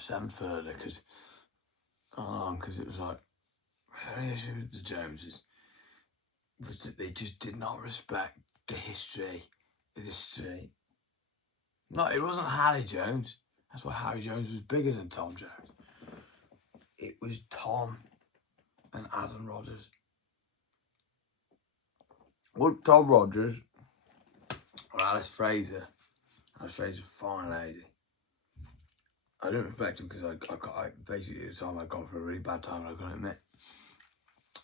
send further because it was like, the issue with the Joneses was that they just did not respect the history of the street. No, it wasn't Harry Jones. That's why Harry Jones was bigger than Tom Jones. It was Tom and Adam Rogers. Well, Tom Rogers or Alice Fraser. Alice Fraser's a fine lady. I didn't respect him because I basically at the time I'd gone through a really bad time, and I couldn't admit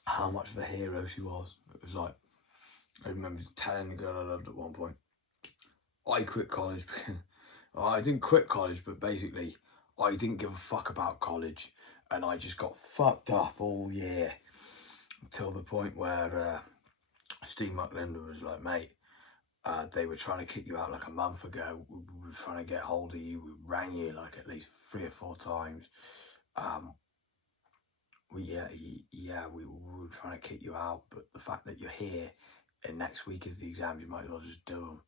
how much of a hero she was. It was like, I remember telling the girl I loved at one point, I quit college. I didn't quit college, but basically I didn't give a fuck about college, and I just got fucked up all year until the point where Steve McLinder was like, mate, they were trying to kick you out like a month ago. We were trying to get hold of you. We rang you like at least 3 or 4 times. We were trying to kick you out, but the fact that you're here and next week is the exams, you might as well just do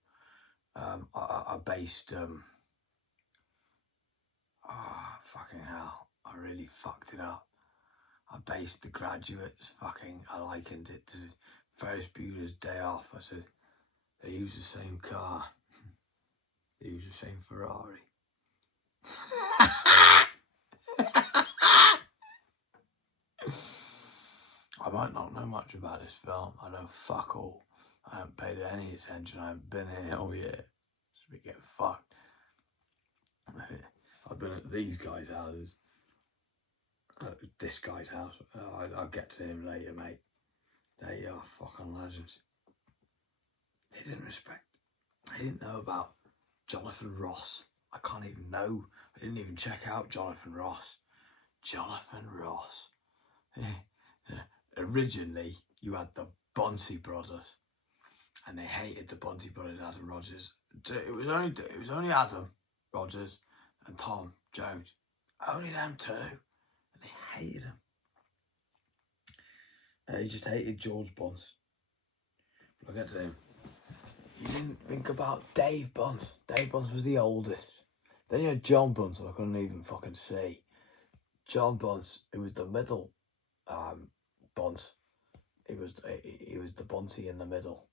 them. I based, fucking hell, I really fucked it up. I based the graduates, I likened it to Ferris Bueller's Day Off. I said, they use the same car, they use the same Ferrari. I might not know much about this film. I know fuck all. I haven't paid it any attention. I haven't been here all year. Just be getting fucked. I've been at these guys' houses. This guy's house. I'll get to him later, mate. They are fucking legends. They didn't respect. I didn't know about Jonathan Ross. I can't even know. I didn't even check out Jonathan Ross. Jonathan Ross. Originally, you had the BUNCY Brothers, and they hated the BUNCY Brothers, Adam Rogers. It was only Adam Rogers and Tom Jones. Only them two, and they hated him. They just hated George Bunce. I'll get to him. You didn't think about Dave Bunce. Dave Bunce was the oldest. Then you had John Bunce, who I couldn't even fucking see. John Bunce, who was the middle Bunce. He was the Buncy in the middle.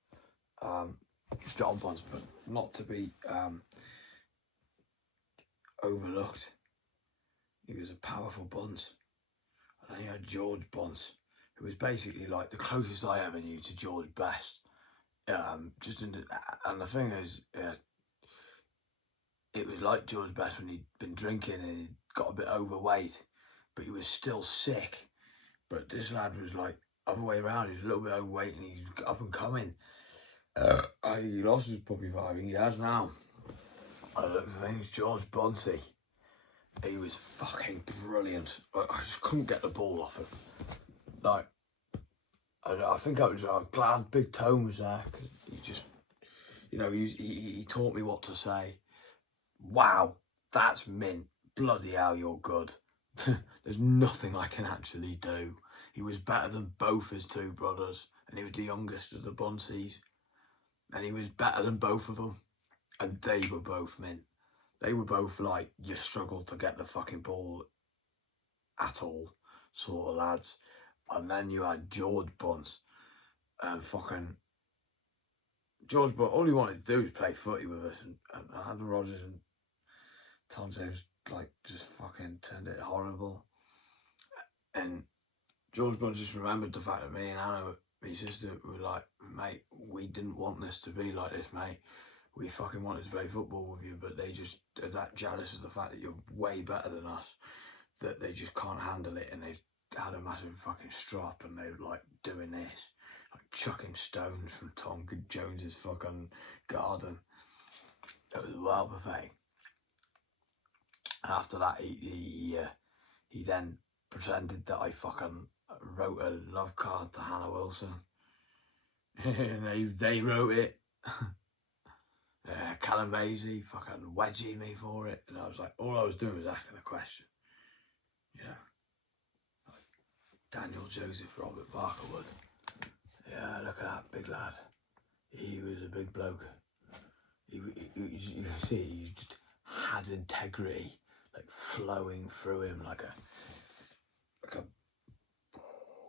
John Bunce, but not to be overlooked. He was a powerful Bunce. And then you had George Bunce, who was basically like the closest I ever knew to George Best. And the thing is, it was like George Best when he'd been drinking and he got a bit overweight, but he was still sick. But this lad was like other way around. He was a little bit overweight and he's up and coming. He lost his puppy vibe. He has now. I looked at things. George Buncy. He was fucking brilliant. I just couldn't get the ball off him. Like, I think I'm glad Big Tone was there, because he just, you know, he taught me what to say. Wow, that's mint. Bloody hell, you're good. There's nothing I can actually do. He was better than both his 2 brothers, and he was the youngest of the Buncys, and he was better than both of them, and they were both mint. They were both like, you struggled to get the fucking ball at all sort of lads. And then you had George Bunce, and fucking George Bunce, all he wanted to do was play footy with us, and Adam Rogers and Tom James like just fucking turned it horrible. And George Bunce just remembered the fact that me and Anna, my sister, were like, mate, we didn't want this to be like this, mate. We fucking wanted to play football with you, but they just are that jealous of the fact that you're way better than us that they just can't handle it, and they've had a massive fucking strop, and they were like doing this, like chucking stones from Tom Jones's fucking garden. It was well pathetic. After that, he then pretended that I fucking wrote a love card to Hannah Wilson. And they wrote it. Callum Maisie fucking wedging me for it, and I was like, all I was doing was asking a question, you know, like Daniel Joseph Robert Barker would. Yeah, look at that big lad. He was a big bloke. You can see he just had integrity like flowing through him like a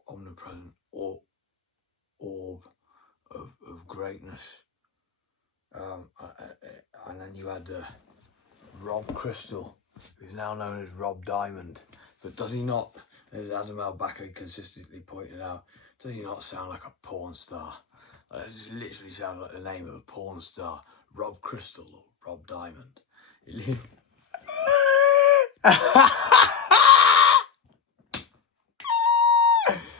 omnipresent orb of greatness. And then you had Rob Crystal, who's now known as Rob Diamond. But does he not, as Adam Al-Bakri consistently pointed out, does he not sound like a porn star? It just literally sounds like the name of a porn star. Rob Crystal or Rob Diamond.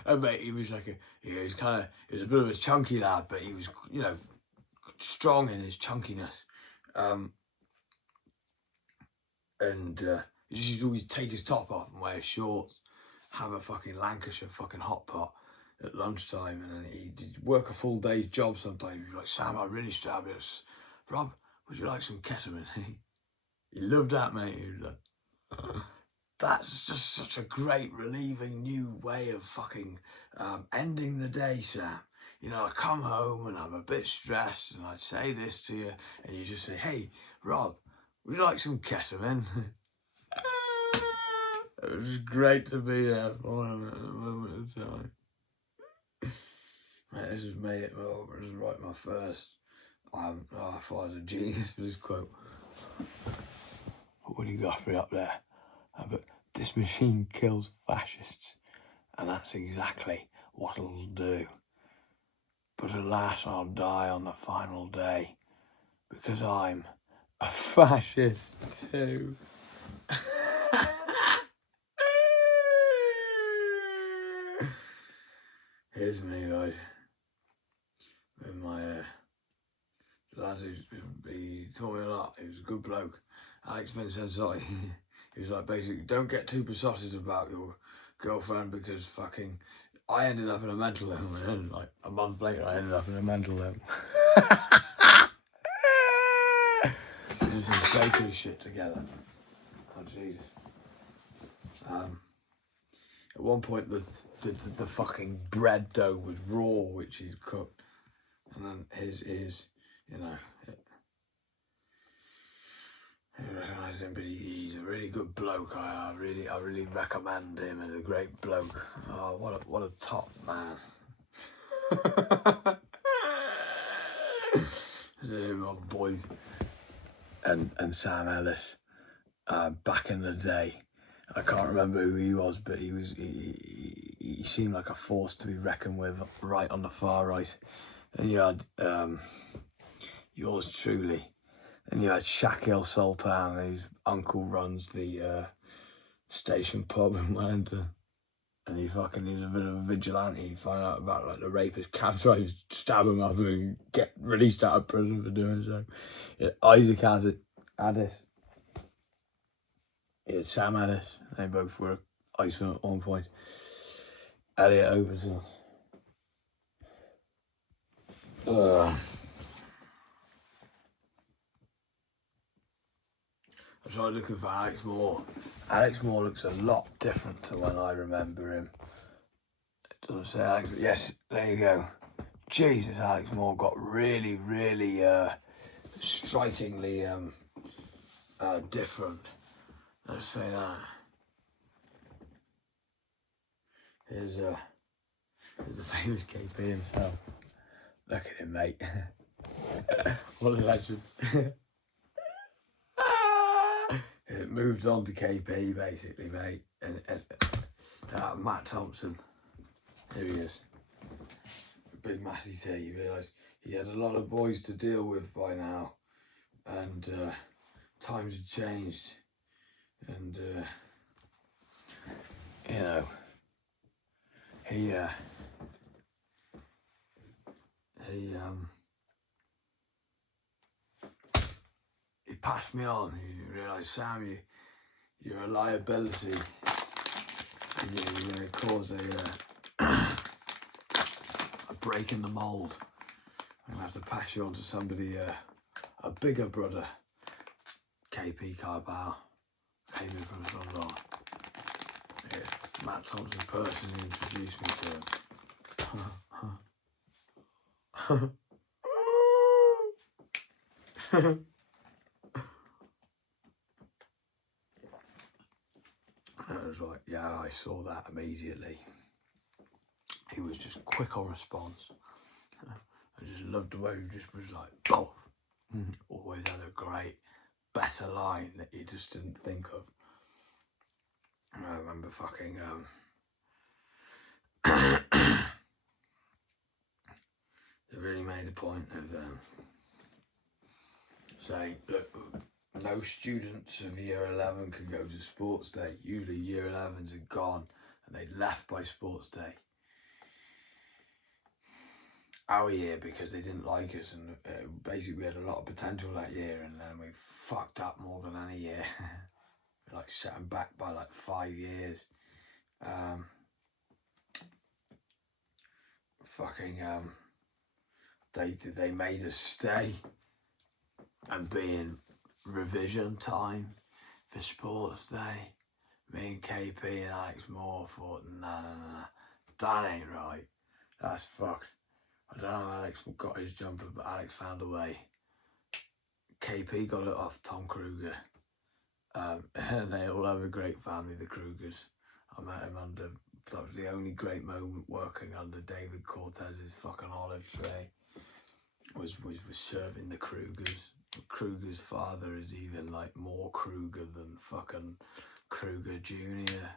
And mate, he was like he was a bit of a chunky lad, but he was, you know, strong in his chunkiness. And he used to always take his top off and wear shorts, have a fucking Lancashire fucking hot pot at lunchtime, and then he'd work a full day's job sometimes. He'd be like, Sam, I'm really starved. Rob, would you like some ketamine? He loved that, mate. He was like, that's just such a great, relieving new way of fucking ending the day, Sam. You know, I come home and I'm a bit stressed and I'd say this to you and you just say, hey, Rob, would you like some ketamine? It was great to be there for him at the moment of time. Mate, this has made it, well, this is right, my first. I thought I was a genius for this quote. What do you got for me up there? But this machine kills fascists, and that's exactly what it'll do. But alas, I'll die on the final day, because I'm a fascist too. Here's me, guys, with my the lad he taught me a lot. He was a good bloke. Alex Vincenzotti. He was like, basically, don't get too besotted about your girlfriend, because fucking I ended up in a mental home, and then like a month later I ended up in a mental home. We did some bakery shit together. Oh Jesus. At one point the fucking bread dough was raw, which he'd cooked, and then his you know, I recognise him, but he's a really good bloke. I really recommend him as a great bloke. Oh, what a top man. So my boys and Sam Ellis, back in the day, I can't remember who he was, but he seemed like a force to be reckoned with, right on the far right. And you had yours truly. And you had Shakil Sultan, whose uncle runs the station pub in Wellington. And he's a bit of a vigilante. You find out about like the rapist cab drivers, stab him up and get released out of prison for doing so. Yeah, Isaac Addis. Yeah, Sam Addis. They both were Iceland at one point. Elliot Overton. I tried looking for Alex Moore. Alex Moore looks a lot different to when I remember him. It doesn't say Alex, but yes, there you go. Jesus, Alex Moore got really, really strikingly different. Let's say that. Here's the famous KP himself. Look at him, mate. What a legend. It moved on to KP, basically, mate. And Matt Thompson. Here he is. Big Matty T. You realise he had a lot of boys to deal with by now. And times had changed. And, you know, he passed me on. He realised, Sam, you're a liability. You're going to cause a break in the mould. I'm going to have to pass you on to somebody, a bigger brother. KP Carball came in from Sunderland. Yeah, Matt Thompson personally introduced me to him. I was like, yeah, I saw that immediately. He was just quick on response. I just loved the way he just was like, oh, always had a great, better line that you just didn't think of. And I remember fucking, they really made a point of saying, look, no students of year 11 can go to sports day. Usually year 11s are gone and they left by sports day. Our year, because they didn't like us, and basically we had a lot of potential that year, and then we fucked up more than any year. Like set them back by like 5 years. They made us stay and be in revision time for sports day. Me and KP and Alex Moore thought, nah, that ain't right. That's fucked. I don't know how Alex got his jumper, but Alex found a way. KP got it off Tom Kruger. And they all have a great family, the Krugers. I met him under, that was the only great moment working under David Cortez's fucking olive tray, was serving the Krugers. Kruger's father is even like more Kruger than fucking Kruger Jr.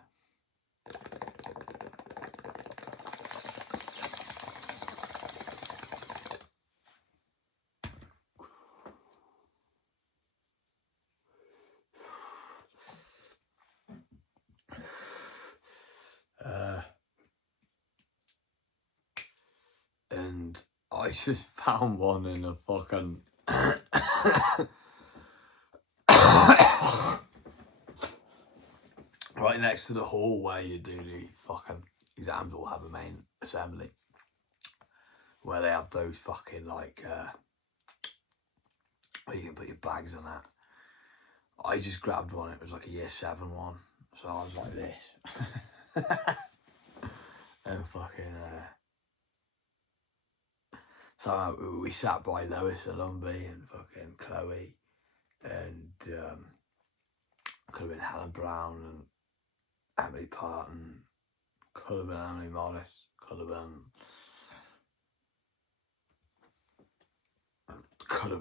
And I just found one in a fucking right next to the hall where you do the fucking exams or have a main assembly, where they have those fucking like where you can put your bags on that. I just grabbed one, it was like a year 7 one, so I was like this. And fucking so we sat by Lois Alumby and fucking Chloe, and could have been Helen Brown and Emily Parton, could have been Emily Morris, could have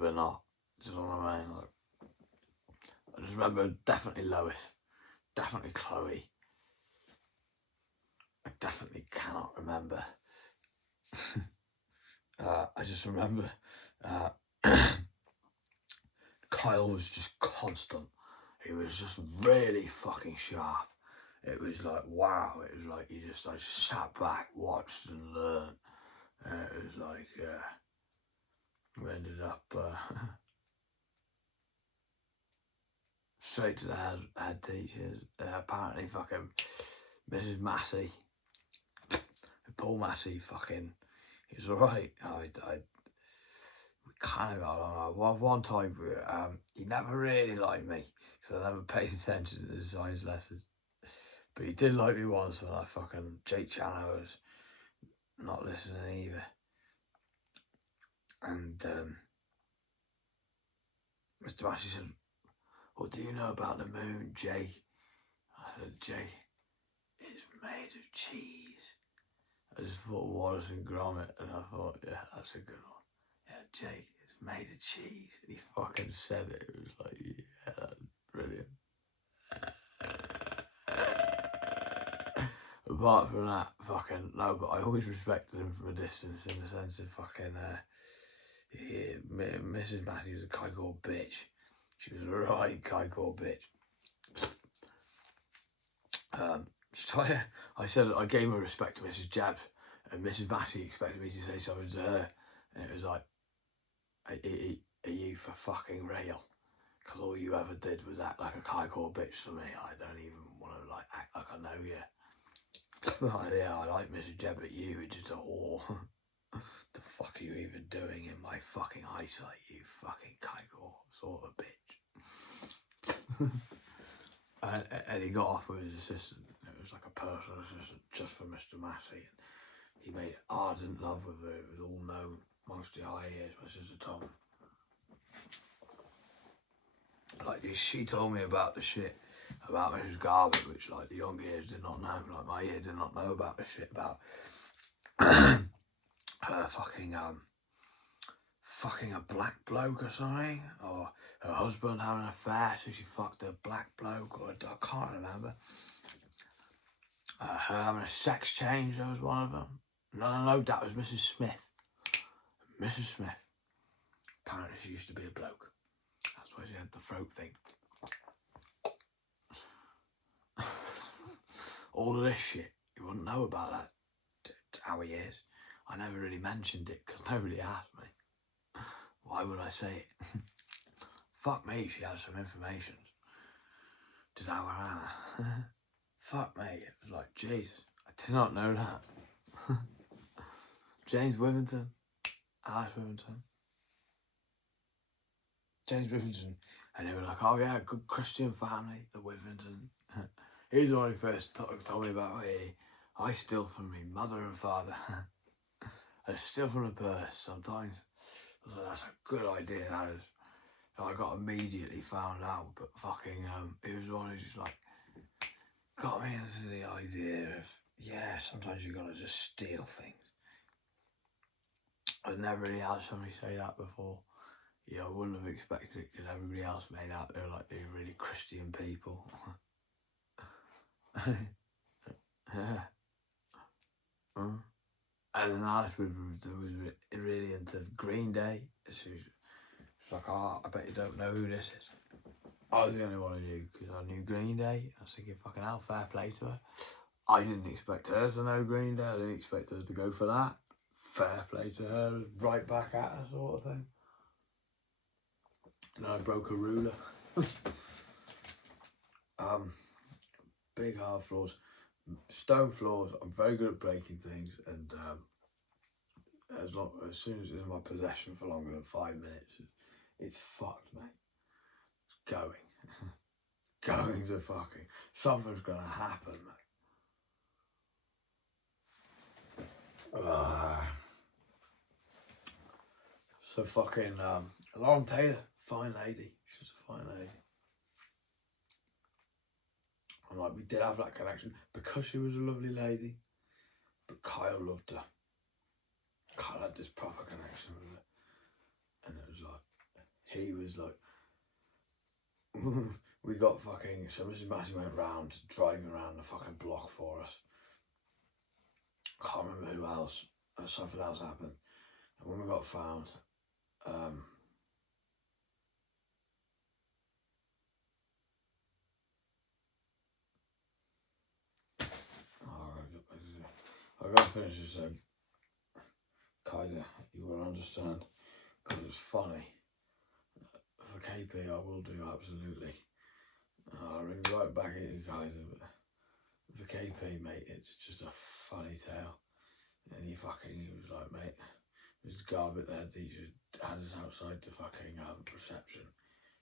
been not. Do you know what I mean? Like, I just remember definitely Lois, definitely Chloe. I definitely cannot remember. I just remember Kyle was just constant. He was just really fucking sharp. It was like, wow. It was like I just sat back, watched and learned. It was like, we ended up straight to the head teachers. Apparently fucking Mrs. Massey, Paul Massey, fucking, he was alright. We kind of got on. One time, he never really liked me, because I never paid attention to the science lessons. But he did like me once when I fucking, Jake Chandler was not listening either. And Mr. Massey said, what do you know about the moon, Jake? I said, Jake, it's made of cheese. I just thought Wallace and Gromit, and I thought, yeah, that's a good one. Yeah, Jake, it's made of cheese. And he fucking said it. It was like, yeah, that's brilliant. Apart from that, fucking, no, but I always respected him from a distance, in the sense of fucking, Mrs. Matthews was a Kykor bitch. She was a right Kykor bitch. I said, I gave her respect to Mrs. Jabs, and Mrs. Massey expected me to say something to her, and it was like, are you for fucking real? Because all you ever did was act like a Kykor bitch to me. I don't even want to like act like I know you. Like, yeah, I like Mrs. Jeb, but you are just a whore. The fuck are you even doing in my fucking eyesight, you fucking Kykor sort of bitch? And he got off with his assistant. It was like a personal assistant just for Mr. Massey. And he made ardent love with her. It was all known amongst the high years, my sister Tom. Like, she told me about the shit about Mrs. Garvey, which like the younger years did not know. Like my year did not know about the shit about her fucking a black bloke or something, or her husband having an affair, so she fucked a black bloke, or I can't remember. Her having a sex change, that was one of them. No, that was Mrs. Smith. Mrs. Smith. Apparently she used to be a bloke. That's why she had the throat thing. All of this shit, you wouldn't know about that our years. I never really mentioned it because nobody asked me. Why would I say it? Fuck me, she has some information. Did our Anna? Fuck me, it was like, Jesus, I did not know that. James Wivington, Alice Wivington, James Wivington, and they were like, oh yeah, good Christian family, the Wivington. He's the one who first told me about it. I steal from my mother and father. I steal from the purse sometimes. I was like, that's a good idea, that is. So I got immediately found out, but fucking, he was the one who just like, got me into the idea of, yeah, sometimes you gotta just steal things. I've never really had somebody say that before. Yeah, I wouldn't have expected it because everybody else made out they were like being really Christian people. Yeah. And then Alice was really into Green Day. She was like, oh, I bet you don't know who this is. I was the only one who knew because I knew Green Day. I was thinking, fucking hell, fair play to her. I didn't expect her to know Green Day. I didn't expect her to go for that. Fair play to her, right back at her sort of thing. And I broke a ruler. Big hard floors, stone floors. I'm very good at breaking things, and as soon as it's in my possession for longer than 5 minutes, it's fucked, mate. It's going. Going to fucking, something's gonna happen, mate. So fucking Lauren Taylor, fine lady. She's a fine lady. And like, we did have that connection because she was a lovely lady, but Kyle loved her. Kyle had this proper connection with her, and it was like, he was like, we got fucking, so Mrs. Massey went round, driving around the fucking block for us. Can't remember who else, something else happened. And when we got found, I gotta finish this, kinda, you will understand, because it's funny. For KP, I will do, absolutely. I'll ring right back at you guys, but for KP, mate, it's just a funny tale. And he was like, mate, Mrs. Garbutt, their teacher, had us outside the fucking reception.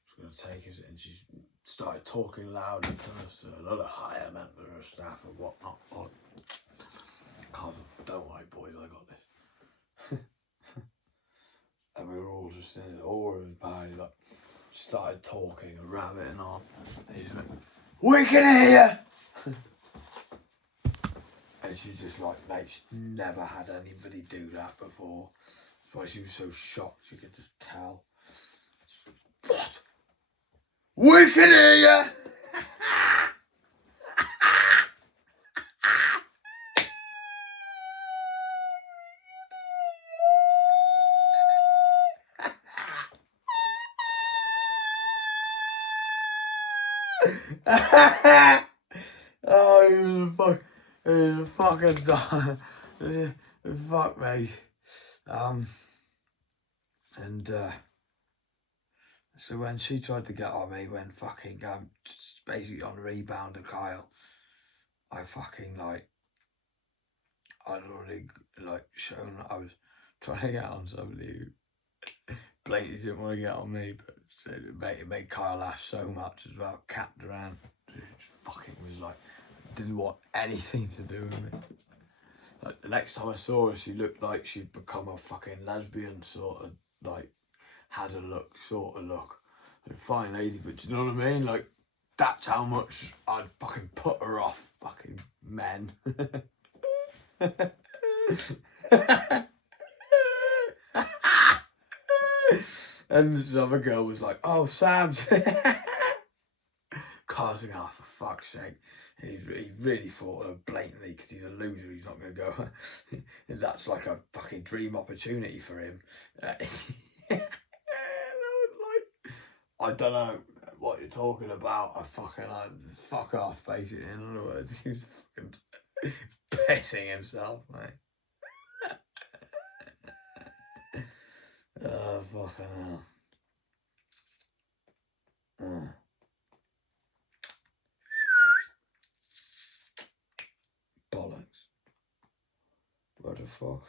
She was going to take us, and she started talking loudly to us, to another higher member of staff and whatnot. Don't worry, boys, I got this. And we were all just in it, all of his party, like, started talking and rabbiting on. And he just went, we can hear you! And she's just like, mate, she's never had anybody do that before. That's why she was so shocked, you could just tell. What? We can hear you! Oh, it was a fucking time. Fuck me. So when she tried to get on me, when fucking, basically on the rebound of Kyle, I fucking, like, I'd already, like, shown I was trying to get on somebody who blatantly didn't want to get on me, but it made Kyle laugh so much as well. Capped around, fucking was like, didn't want anything to do with me. Like, the next time I saw her, she looked like she'd become a fucking lesbian, sort of, like, had a look, sort of look. A fine lady, but you know what I mean? Like, That's how much I'd fucking put her off fucking men. And this other girl was like, "Oh, Sam's causing off, for fuck's sake." And he really thought of blatantly, because he's a loser, he's not going to go. That's like a fucking dream opportunity for him. And I was like, I don't know what you're talking about. I fucking fuck off, basically. In other words, he was fucking pissing himself, mate. Oh, fucking hell. Bollocks. What the fuck?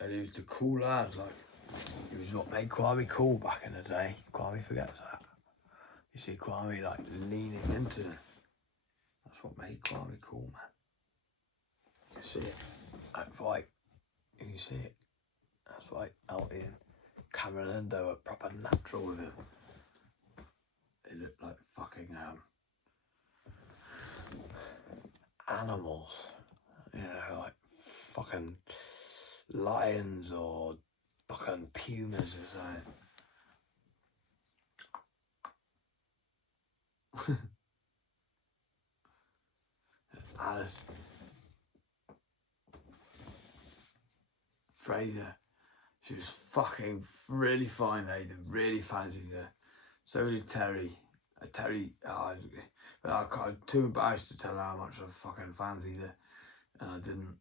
And he was the cool lad, like, he was what made Kwame cool back in the day. Kwame forgets that. You see Kwame, like, leaning into it. That's what made Kwame cool, man. You can see it. That's right. You can see it. That's right. Out in Camerando, a proper natural with him. They look like fucking animals. You know, like fucking lions or fucking pumas or something. Alice. Fraser. She was fucking really fine lady, really fancied her. So did Terry. Terry, but I was too embarrassed to tell her how much I fucking fancied her. And I didn't.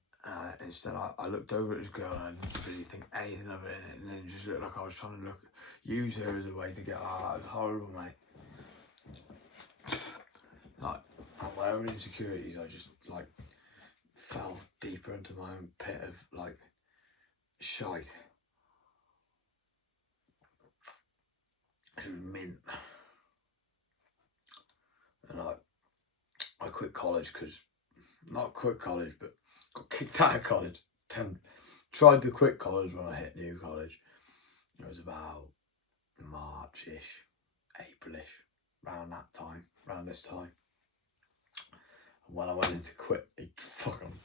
Instead, I looked over at this girl and I didn't really think anything of it. And then it just looked like I was trying to use her as a way to get her out. It was horrible, mate. Like, at my own insecurities, I just, like, fell deeper into my own pit of, like, shite. She was mint. And I quit college because, not quit college, but got kicked out of college. Tried to quit college when I hit new college. It was about March-ish, April-ish, around this time. And when I went in to quit, he fucking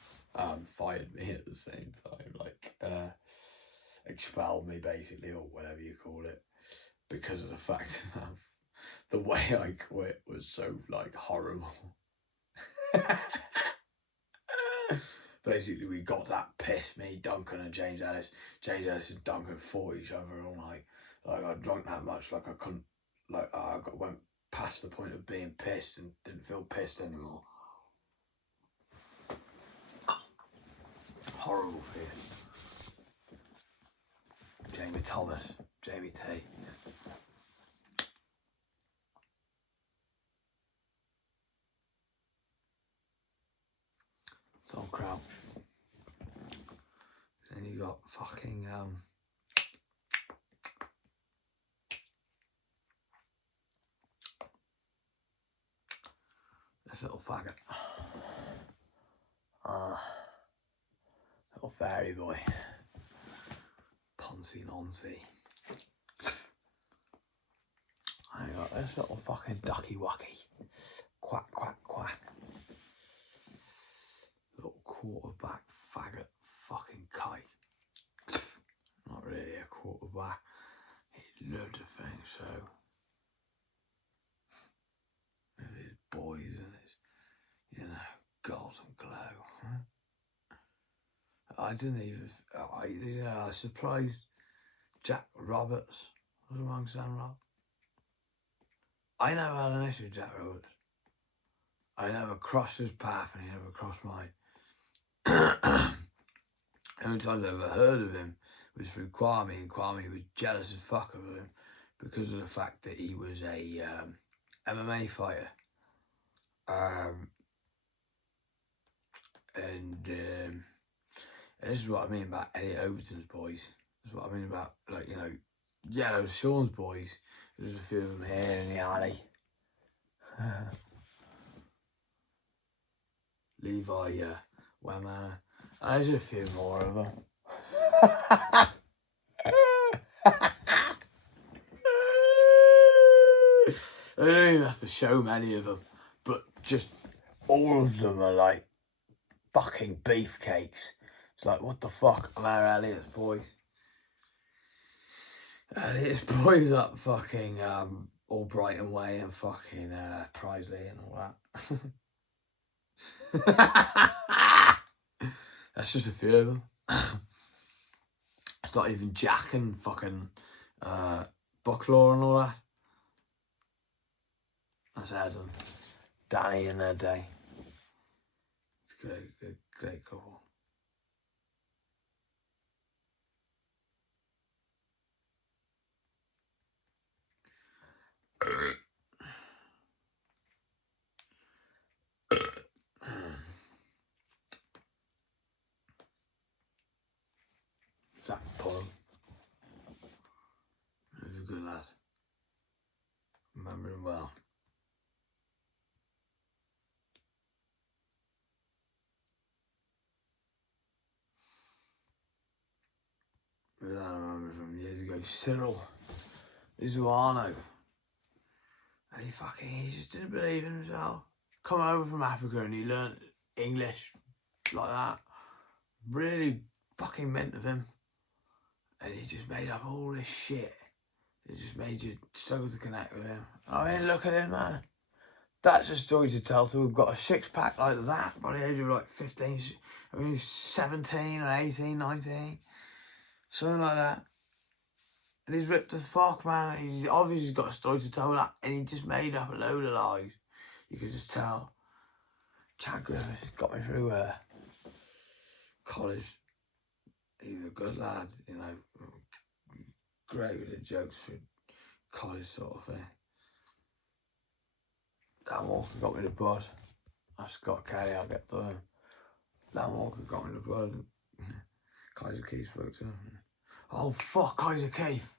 fired me at the same time, like expelled me basically, or whatever you call it, because of the fact that the way I quit was so, like, horrible. Basically, we got that pissed, me, Duncan and James Ellis. James Ellis and Duncan fought each other all night. Like, I drank that much, like, I couldn't, like, went past the point of being pissed and didn't feel pissed anymore. Horrible feeling. Jamie Thomas, Jamie T. Tom Kraut. Then you got fucking this little faggot. Little fairy boy. Poncy Noncy. I got this little fucking ducky wucky. Quack, quack, quack. Little quarterback faggot fucking kite. Not really a quarterback. He loved the thing, so. With his boys and his, you know, golden glow. I didn't even, I surprised Jack Roberts was among Sam Rock. I never had an issue with Jack Roberts. I never crossed his path and he never crossed mine. The only time I ever heard of him was through Kwame, and Kwame was jealous as fuck of him because of the fact that he was a MMA fighter. And this is what I mean about Elliot Overton's boys. This is what I mean about, like, you know, Yellow Sean's boys. There's a few of them here in the alley. Levi Wayman. And there's a few more of them. I don't even have to show many of them, but just all of them are like fucking beefcakes. It's like, what the fuck? I'm our Elliot's boys. Elliot's boys up fucking Albrighton Way and fucking Prisley and all that. That's just a few of them. It's not even Jack and fucking Bucklaw and all that. That's Adam, Danny in their day. It's a great couple. Zach Paul. He was a good lad. Remember him well. I remember from years ago, Cyril Izuano. And he just didn't believe in himself. Come over from Africa and he learnt English like that. Really fucking meant of him. And he just made up all this shit. It just made you struggle to connect with him. I mean, look at him, man. That's a story to tell. So we've got a six-pack like that by the age of like 15. I mean, he's 17 or 18, 19. Something like that. And he's ripped as fuck, man. He's obviously got a story to tell that. And he just made up a load of lies. You could just tell. Chad Griffiths got me through college. He's a good lad, you know. Great with the jokes for college sort of thing. Dan Walker got me the bud. That's Scott Kelly, I'll get to him. Dan Walker got me the bud. Kaiser Keith spoke to him. Oh fuck, Kaiser Keith.